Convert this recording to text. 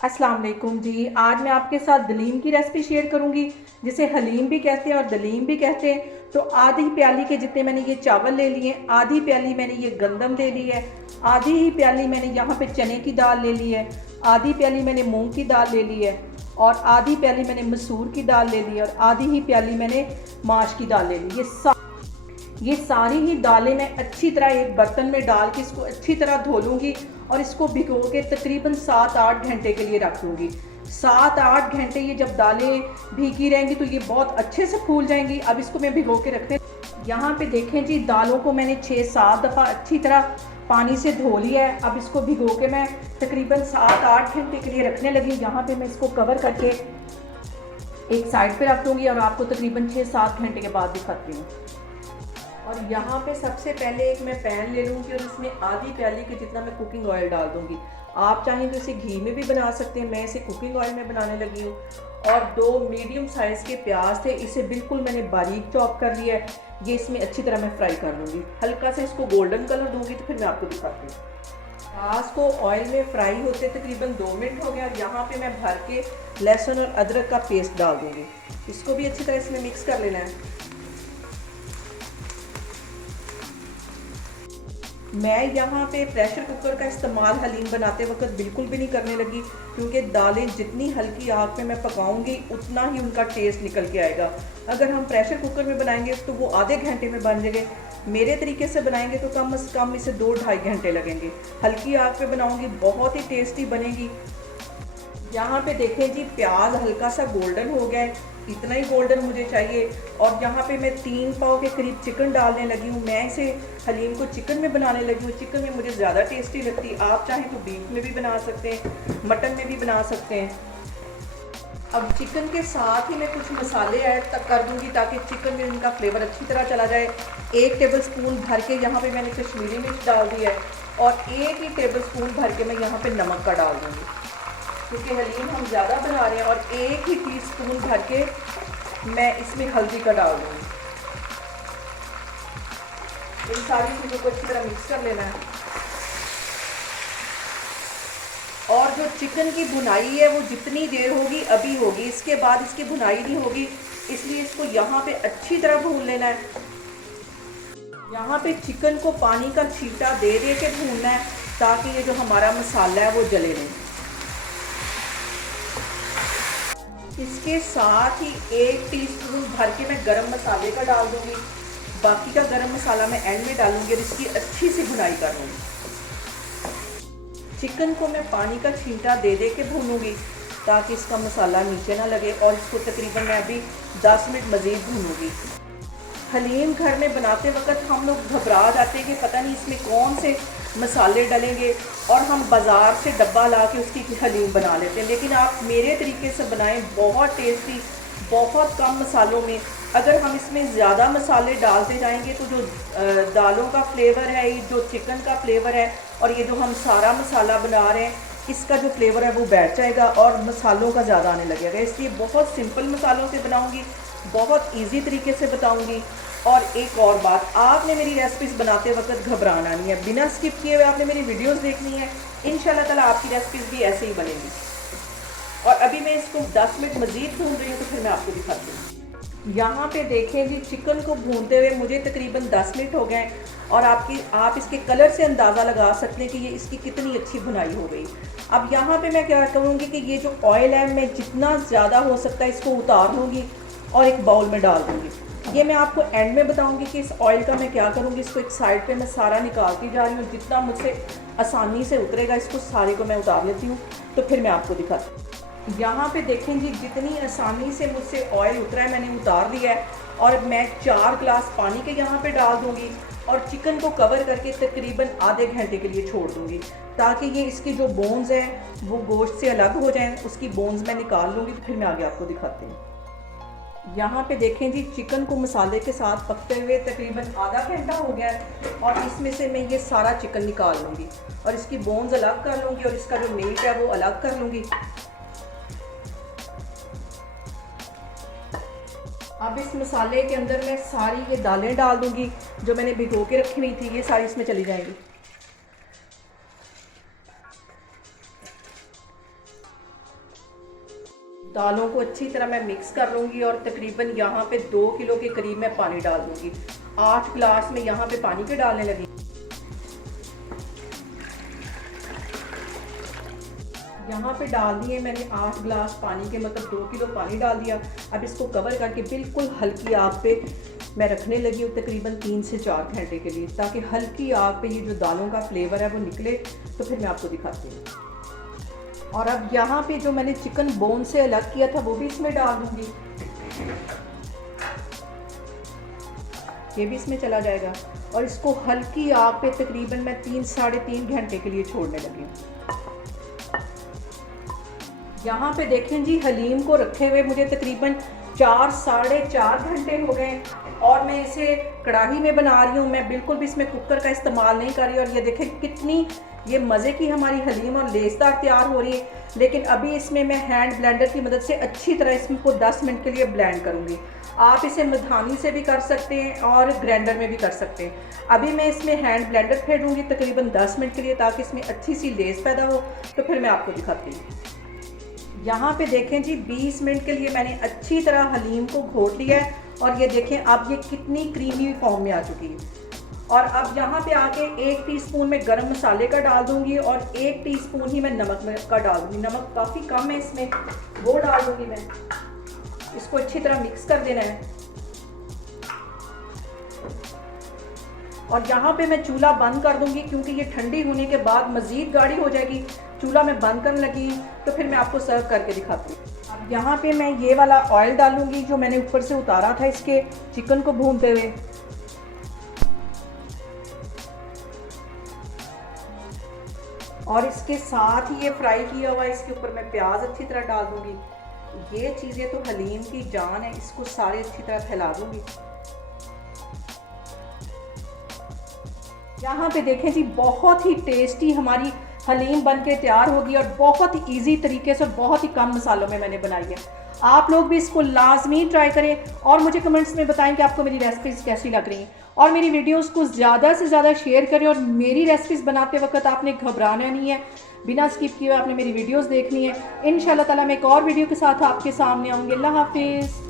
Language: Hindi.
अस्सलाम वालेकुम जी। आज मैं आपके साथ दलीम की रेसिपी शेयर करूंगी, जिसे हलीम भी कहते हैं और दलीम भी कहते हैं। तो आधी प्याली के जितने मैंने ये चावल ले लिए, आधी प्याली मैंने ये गंदम ले ली है, आधी ही प्याली मैंने यहाँ पे चने की दाल ले ली है, आधी प्याली मैंने मूंग की दाल ले ली है, और आधी प्याली मैंने मसूर की दाल ले ली है, और आधी ही प्याली मैंने माश की दाल ले ली। ये सारी ही दालें मैं अच्छी तरह एक बर्तन में डाल के इसको अच्छी तरह धो लूँगी और इसको भिगो के तकरीबन 7-8 घंटे के लिए रख दूँगी। 7-8 घंटे ये जब दालें भीगी रहेंगी तो ये बहुत अच्छे से फूल जाएंगी। अब इसको मैं भिगो के रखते, यहाँ पे देखें जी, दालों को मैंने 6-7 दफ़ा अच्छी तरह पानी से धो लिया है। अब इसको भिगो के मैं तकरीबन 7-8 घंटे के लिए रखने लगी। यहाँ पे मैं इसको कवर करके एक साइड पे रख दूँगी और आपको तकरीबन 6-7 घंटे के बाद दिखाती हूँ। और यहाँ पे सबसे पहले एक मैं पैन ले लूँगी और इसमें आधी प्याली के जितना मैं कुकिंग ऑयल डाल दूँगी। आप चाहें तो इसे घी में भी बना सकते हैं, मैं इसे कुकिंग ऑयल में बनाने लगी हूँ। और 2 मीडियम साइज़ के प्याज थे, इसे बिल्कुल मैंने बारीक चॉप कर लिया है। ये इसमें अच्छी तरह मैं फ्राई कर लूँगी, हल्का से इसको गोल्डन कलर दूँगी तो फिर मैं आपको दिखाती हूँ। प्याज को ऑयल में फ्राई होते तकरीबन 2 मिनट हो गया और यहाँ पे मैं भर के लहसुन और अदरक का पेस्ट डाल दूँगी। इसको भी अच्छी तरह इसमें मिक्स कर लेना है। मैं यहाँ पे प्रेशर कुकर का इस्तेमाल हलीम बनाते वक्त बिल्कुल भी नहीं करने लगी, क्योंकि दालें जितनी हल्की आग में मैं पकाऊंगी उतना ही उनका टेस्ट निकल के आएगा। अगर हम प्रेशर कुकर में बनाएंगे तो वो आधे घंटे में बन जाएंगे। मेरे तरीके से बनाएंगे तो कम से कम इसे 2-2.5 घंटे लगेंगे। हल्की आग पे बनाऊंगी, बहुत ही टेस्टी बनेगी। यहाँ पे देखें जी, प्याज हल्का सा गोल्डन हो गया है, इतना ही गोल्डन मुझे चाहिए। और यहाँ पे मैं 3 पाव के करीब चिकन डालने लगी हूँ। मैं इसे हलीम को चिकन में बनाने लगी हूँ। चिकन में मुझे ज़्यादा टेस्टी लगती है। आप चाहें तो बीफ में भी बना सकते हैं, मटन में भी बना सकते हैं। अब चिकन के साथ ही मैं कुछ मसाले ऐड तक कर दूँगी ताकि चिकन में इनका फ्लेवर अच्छी तरह चला जाए। 1 टेबल स्पून भर के यहाँ पे मैंने कश्मीरी मिर्च डाल दी है और 1 ही टेबल स्पून भर के मैं यहाँ पे नमक का डाल दूँगी, क्योंकि हलीम हम ज़्यादा बना रहे हैं। और 1 ही टीस्पून भर के मैं इसमें हल्दी का डाल दूँगी। इन सारी चीज़ों को अच्छी तरह मिक्स कर लेना है। और जो चिकन की भुनाई है वो जितनी देर होगी अभी होगी, इसके बाद इसकी भुनाई नहीं होगी, इसलिए इसको यहाँ पे अच्छी तरह भून लेना है। यहाँ पे चिकन को पानी का छींटा दे दे के भूनना है ताकि ये जो हमारा मसाला है वो जले नहीं। इसके साथ ही 1 टीस्पून भर के मैं गरम मसाले का डाल दूँगी। बाकी का गरम मसाला मैं एंड में डालूँगी और इसकी अच्छी सी भुनाई करूँगी। चिकन को मैं पानी का छींटा दे दे के भूनूँगी ताकि इसका मसाला नीचे ना लगे, और इसको तकरीबन मैं अभी 10 मिनट मज़ीद भूनूँगी। हलीम घर में बनाते वक्त हम लोग घबरा जाते हैं कि पता नहीं इसमें कौन से मसाले डलेंगे, और हम बाज़ार से डब्बा ला के उसकी हलीम बना लेते हैं। लेकिन आप मेरे तरीके से बनाएं, बहुत टेस्टी, बहुत कम मसालों में। अगर हम इसमें ज़्यादा मसाले डालते जाएंगे तो जो दालों का फ्लेवर है, जो चिकन का फ्लेवर है, और ये जो हम सारा मसाला बना रहे हैं, इसका जो फ्लेवर है वो बैठ जाएगा और मसालों का ज़्यादा आने लगेगा। इसलिए बहुत सिंपल मसालों से बनाऊंगी, बहुत इजी तरीके से बताऊंगी। और एक और बात, आपने मेरी रेसिपीज़ बनाते वक्त घबराना नहीं है, बिना स्किप किए हुए आपने मेरी वीडियोस देखनी है। इंशाल्लाह ताला आपकी रेसिपीज़ भी ऐसे ही बनेंगी। और अभी मैं इसको 10 मिनट मज़ीद भून रही हूँ तो फिर मैं आपको दिखाती हूँ। यहाँ पे देखें जी, चिकन को भूनते हुए मुझे तकरीबन 10 मिनट हो गए और आप इसके कलर से अंदाज़ा लगा सकते हैं कि ये इसकी कितनी अच्छी भुनाई हो गई। अब यहाँ पे मैं क्या करूँगी कि ये जो ऑयल है मैं जितना ज़्यादा हो सकता है इसको उतार लूँगी और एक बाउल में डाल दूँगी। ये मैं आपको एंड में बताऊँगी कि इस ऑयल का मैं क्या करूँगी। इसको एक साइड पर मैं सारा निकालती जा रही हूँ, जितना मुझसे आसानी से उतरेगा इसको सारे को मैं उतार लेती हूँ, तो फिर मैं आपको दिखाती हूँ। यहाँ पे देखें जी, जितनी आसानी से मुझसे ऑयल उतरा है मैंने उतार दिया है। और मैं 4 गिलास पानी के यहाँ पे डाल दूँगी और चिकन को कवर करके तकरीबन आधे घंटे के लिए छोड़ दूँगी ताकि ये इसकी जो बोन्स हैं वो गोश्त से अलग हो जाएं। उसकी बोन्स मैं निकाल लूँगी तो फिर मैं आगे आपको दिखाती हूँ। यहाँ पे देखें जी, चिकन को मसाले के साथ पकते हुए तकरीबन आधा घंटा हो गया है और इसमें से मैं ये सारा चिकन निकाल लूँगी और इसकी बोन्स अलग कर लूँगी और इसका जो मीट है वो अलग कर लूँगी। अब इस मसाले के अंदर मैं सारी ये दालें डाल दूंगी जो मैंने भिगो के रखी हुई थी, ये सारी इसमें चली जाएंगी। दालों को अच्छी तरह मैं मिक्स कर लूँगी और तकरीबन यहाँ पे 2 किलो के करीब मैं पानी डाल दूँगी। 8 गिलास में यहाँ पे पानी के डालने लगी। यहाँ पे डाल दिए मैंने 8 गिलास पानी के, मतलब 2 किलो पानी डाल दिया। अब इसको कवर करके बिल्कुल हल्की आग पे मैं रखने लगी हूँ तकरीबन 3 से 4 घंटे के लिए, ताकि हल्की आग पे ये जो दालों का फ्लेवर है वो निकले। तो फिर मैं आपको दिखाती हूँ। और अब यहाँ पे जो मैंने चिकन बोन से अलग किया था वो भी इसमें डाल दूँगी। ये भी इसमें चला जाएगा और इसको हल्की आग पे तकरीबन मैं 3 साढ़े 3 घंटे के लिए छोड़ने लगी हूँ। यहाँ पे देखें जी, हलीम को रखे हुए मुझे तकरीबन 4 साढ़े 4 घंटे हो गए और मैं इसे कढ़ाई में बना रही हूँ। मैं बिल्कुल भी इसमें कुकर का इस्तेमाल नहीं कर रही। और ये देखें कितनी ये मज़े की हमारी हलीम और लेसदार तैयार हो रही है। लेकिन अभी इसमें मैं हैंड ब्लेंडर की मदद से अच्छी तरह इसको 10 मिनट के लिए ब्लेंड करूँगी। आप इसे मधानी से भी कर सकते हैं और ग्राइंडर में भी कर सकते हैं। अभी मैं इसमें हैंड ब्लेंडर फेरूँगी तकरीबन 10 मिनट के लिए, ताकि इसमें अच्छी सी लेस पैदा हो। तो फिर मैं आपको दिखाती हूँ। यहाँ पे देखें जी, 20 मिनट के लिए मैंने अच्छी तरह हलीम को घोट लिया है और ये देखें अब ये कितनी क्रीमी फॉर्म में आ चुकी है। और अब यहाँ पे आके 1 टीस्पून में गरम मसाले का डाल दूँगी और 1 टीस्पून ही मैं नमक का डाल दूँगी। नमक काफ़ी कम है इसमें, वो डाल दूँगी मैं। इसको अच्छी तरह मिक्स कर देना है। और यहाँ पे मैं चूल्हा बंद कर दूँगी क्योंकि ये ठंडी होने के बाद मज़ीद गाढ़ी हो जाएगी। चूल्हा मैं बंद करने लगी तो फिर मैं आपको सर्व करके दिखाती हूँ। अब यहाँ पे मैं ये वाला ऑयल डालूँगी जो मैंने ऊपर से उतारा था इसके चिकन को भूनते हुए। और इसके साथ ही ये फ्राई किया हुआ इसके ऊपर मैं प्याज अच्छी तरह डाल दूँगी। ये चीज़ें तो हलीम की जान है, इसको सारे अच्छी तरह फैला दूँगी। यहाँ पे देखें जी, बहुत ही टेस्टी हमारी हलीम बन के तैयार होगी और बहुत ही इजी तरीके से और बहुत ही कम मसालों में मैंने बनाई है। आप लोग भी इसको लाजमी ट्राई करें और मुझे कमेंट्स में बताएं कि आपको मेरी रेसिपीज़ कैसी लग रही हैं। और मेरी वीडियोस को ज़्यादा से ज़्यादा शेयर करें। और मेरी रेसिपीज़ बनाते वक्त आपने घबराना नहीं है, बिना स्किप किए आपने मेरी वीडियोज़ देखनी है। इंशाल्लाह ताला मैं एक और वीडियो के साथ आपके सामने आऊँगी। अल्लाह हाफिज़।